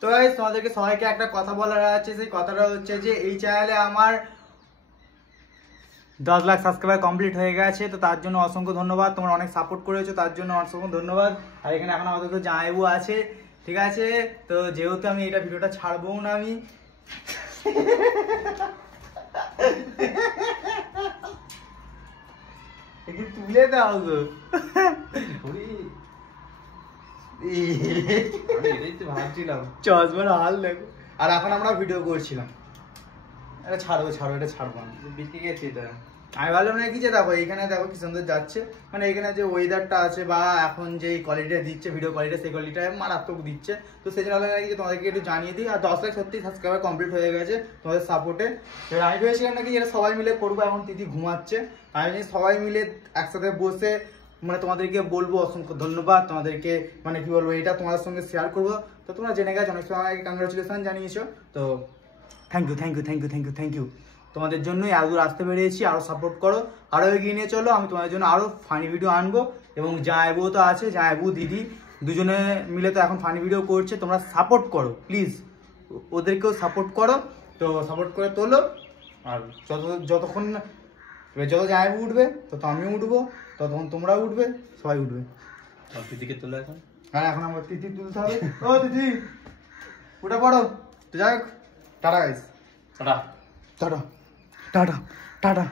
তো গাইস তোমাদেরকে সবাইকে একটা কথা বলার আছে, সেই কথাটা হচ্ছে যে এই চ্যানেলে আমার 10 লাখ সাবস্ক্রাইবার কমপ্লিট হয়ে গেছে। তো তার জন্য অসংখ্য ধন্যবাদ, তোমরা অনেক সাপোর্ট করেছো, তার জন্য অসংখ্য ধন্যবাদ। আর এখানে এখন আমাদের তো জামাইবু আছে, ঠিক আছে। তো যেহেতু আমি এটা ভিডিওটা ছাড়বো না, আমি তুলে দাও গো। ভাবছিলাম চশমার হাল দেখো। আর এখন আমরা ভিডিও করছিলাম, এটা ছাড়বো এটা ছাড়বো না, বিকে গেছে এটা। আমি ভাবলাম নাকি যে দেখো এখানে দেখো কি সুন্দর যাচ্ছে, মানে এখানে যে ওয়েদারটা আছে বা এখন যে কোয়ালিটিটা দিচ্ছে ভিডিও কোয়ালিটি, সেই কোয়ালিটিটা মারাত্মক দিচ্ছে। তো সেই জন্য নাকি তোমাদেরকে একটু জানিয়ে দিই। আর 10 লাখ সত্যি সাবস্ক্রাইবার কমপ্লিট হয়ে গেছে তোমাদের সাপোর্টে। আমি ভেবেছিলাম নাকি এটা সবাই মিলে করবো, এখন দিদি ঘুমাচ্ছে, আমি জানি সবাই মিলে একসাথে বসে মানে তোমাদেরকে বলবো অসংখ্য ধন্যবাদ তোমাদেরকে, মানে কি বলবো, এটা তোমাদের সঙ্গে শেয়ার করবো। তো তোমরা জেনে গেছো, অনেক সময় আমাকে কংগ্রাচুলেশন জানিয়েছো, তো thank you thank you thank you thank you thank you. তোমাদের জন্যই এত দূর আসতে পেরেছি, আরও সাপোর্ট করো, আরও এগিয়ে নিয়ে চলো। আমি তোমাদের জন্য আরও ফানি ভিডিও আনবো, এবং জামাইবু তো আছে, জামাইবু দিদি দুজনে মিলে তো এখন ফানি ভিডিও করছে, তোমরা সাপোর্ট করো প্লিজ, ওদেরকেও সাপোর্ট করো। তো সাপোর্ট করে তোলো। আর যতক্ষণ যত জামাইবু উঠবে তত আমিও উঠবো, ততক্ষণ তোমরাও উঠবে, সবাই উঠবে। তিথিকে তোলো এখন। হ্যাঁ এখন আমার তিথি তুলতে হবে। ও তিথি উঠে পড়ো। তো যাই হোক, tata guys, tata tata tata tata.